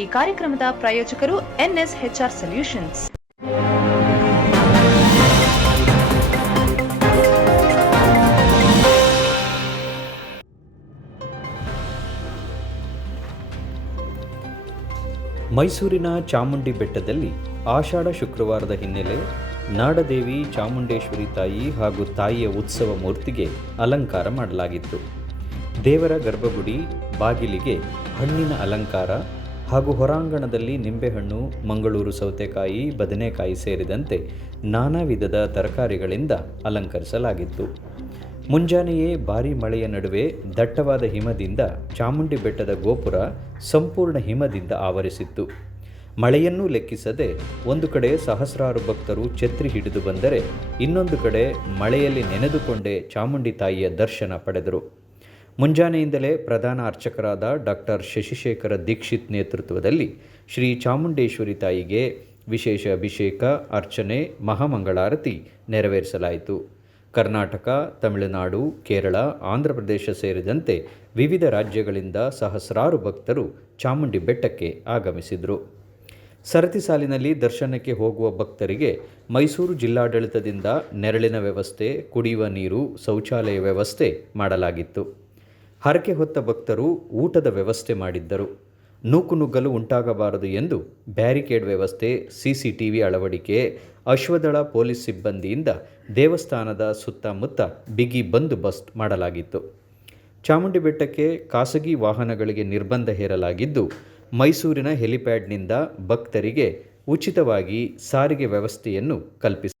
ಈ ಕಾರ್ಯಕ್ರಮದ ಪ್ರಾಯೋಜಕರು NSHR ಸೊಲ್ಯೂಷನ್ಸ್. ಮೈಸೂರಿನ ಚಾಮುಂಡಿ ಬೆಟ್ಟದಲ್ಲಿ ಆಷಾಢ ಶುಕ್ರವಾರದ ಹಿನ್ನೆಲೆ ನಾಡದೇವಿ ಚಾಮುಂಡೇಶ್ವರಿ ತಾಯಿ ಹಾಗೂ ತಾಯಿಯ ಉತ್ಸವ ಮೂರ್ತಿಗೆ ಅಲಂಕಾರ ಮಾಡಲಾಗಿತ್ತು. ದೇವರ ಗರ್ಭಗುಡಿ ಬಾಗಿಲಿಗೆ ಹಣ್ಣಿನ ಅಲಂಕಾರ ಹಾಗೂ ಹೊರಾಂಗಣದಲ್ಲಿ ನಿಂಬೆಹಣ್ಣು, ಮಂಗಳೂರು ಸೌತೆಕಾಯಿ, ಬದನೆಕಾಯಿ ಸೇರಿದಂತೆ ನಾನಾ ವಿಧದ ತರಕಾರಿಗಳಿಂದ ಅಲಂಕರಿಸಲಾಗಿತ್ತು. ಮುಂಜಾನೆಯೇ ಭಾರೀ ಮಳೆಯ ನಡುವೆ ದಟ್ಟವಾದ ಹಿಮದಿಂದ ಚಾಮುಂಡಿ ಬೆಟ್ಟದ ಗೋಪುರ ಸಂಪೂರ್ಣ ಹಿಮದಿಂದ ಆವರಿಸಿತ್ತು. ಮಳೆಯನ್ನೂ ಲೆಕ್ಕಿಸದೆ ಒಂದು ಕಡೆ ಸಹಸ್ರಾರು ಭಕ್ತರು ಛತ್ರಿ ಹಿಡಿದು ಬಂದರೆ, ಇನ್ನೊಂದು ಕಡೆ ಮಳೆಯಲ್ಲಿ ನೆನೆದುಕೊಂಡೇ ಚಾಮುಂಡಿ ತಾಯಿಯ ದರ್ಶನ ಪಡೆದರು. ಮುಂಜಾನೆಯಿಂದಲೇ ಪ್ರಧಾನ ಅರ್ಚಕರಾದ ಡಾಕ್ಟರ್ ಶಶಿಶೇಖರ ದೀಕ್ಷಿತ್ ನೇತೃತ್ವದಲ್ಲಿ ಶ್ರೀ ಚಾಮುಂಡೇಶ್ವರಿ ತಾಯಿಗೆ ವಿಶೇಷ ಅಭಿಷೇಕ, ಅರ್ಚನೆ, ಮಹಾಮಂಗಳಾರತಿ ನೆರವೇರಿಸಲಾಯಿತು. ಕರ್ನಾಟಕ, ತಮಿಳುನಾಡು, ಕೇರಳ, ಆಂಧ್ರಪ್ರದೇಶ ಸೇರಿದಂತೆ ವಿವಿಧ ರಾಜ್ಯಗಳಿಂದ ಸಹಸ್ರಾರು ಭಕ್ತರು ಚಾಮುಂಡಿ ಬೆಟ್ಟಕ್ಕೆ ಆಗಮಿಸಿದರು. ಸರತಿ ಸಾಲಿನಲ್ಲಿ ದರ್ಶನಕ್ಕೆ ಹೋಗುವ ಭಕ್ತರಿಗೆ ಮೈಸೂರು ಜಿಲ್ಲಾಡಳಿತದಿಂದ ನೆರಳಿನ ವ್ಯವಸ್ಥೆ, ಕುಡಿಯುವ ನೀರು, ಶೌಚಾಲಯ ವ್ಯವಸ್ಥೆ ಮಾಡಲಾಗಿತ್ತು. ಹರಕೆ ಹೊತ್ತ ಭಕ್ತರು ಊಟದ ವ್ಯವಸ್ಥೆ ಮಾಡಿದ್ದರು. ನೂಕುನುಗ್ಗಲು ಉಂಟಾಗಬಾರದು ಎಂದು ಬ್ಯಾರಿಕೇಡ್ ವ್ಯವಸ್ಥೆ, CCTV ಅಳವಡಿಕೆ, ಅಶ್ವದಳ ಪೊಲೀಸ್ ಸಿಬ್ಬಂದಿಯಿಂದ ದೇವಸ್ಥಾನದ ಸುತ್ತಮುತ್ತ ಬಿಗಿ ಬಂದೋಬಸ್ತ್ ಮಾಡಲಾಗಿತ್ತು. ಚಾಮುಂಡಿ ಬೆಟ್ಟಕ್ಕೆ ಖಾಸಗಿ ವಾಹನಗಳಿಗೆ ನಿರ್ಬಂಧ ಹೇರಲಾಗಿದ್ದು, ಮೈಸೂರಿನ ಹೆಲಿಪ್ಯಾಡ್ನಿಂದ ಭಕ್ತರಿಗೆ ಉಚಿತವಾಗಿ ಸಾರಿಗೆ ವ್ಯವಸ್ಥೆಯನ್ನು ಕಲ್ಪಿಸಲಾಗಿದೆ.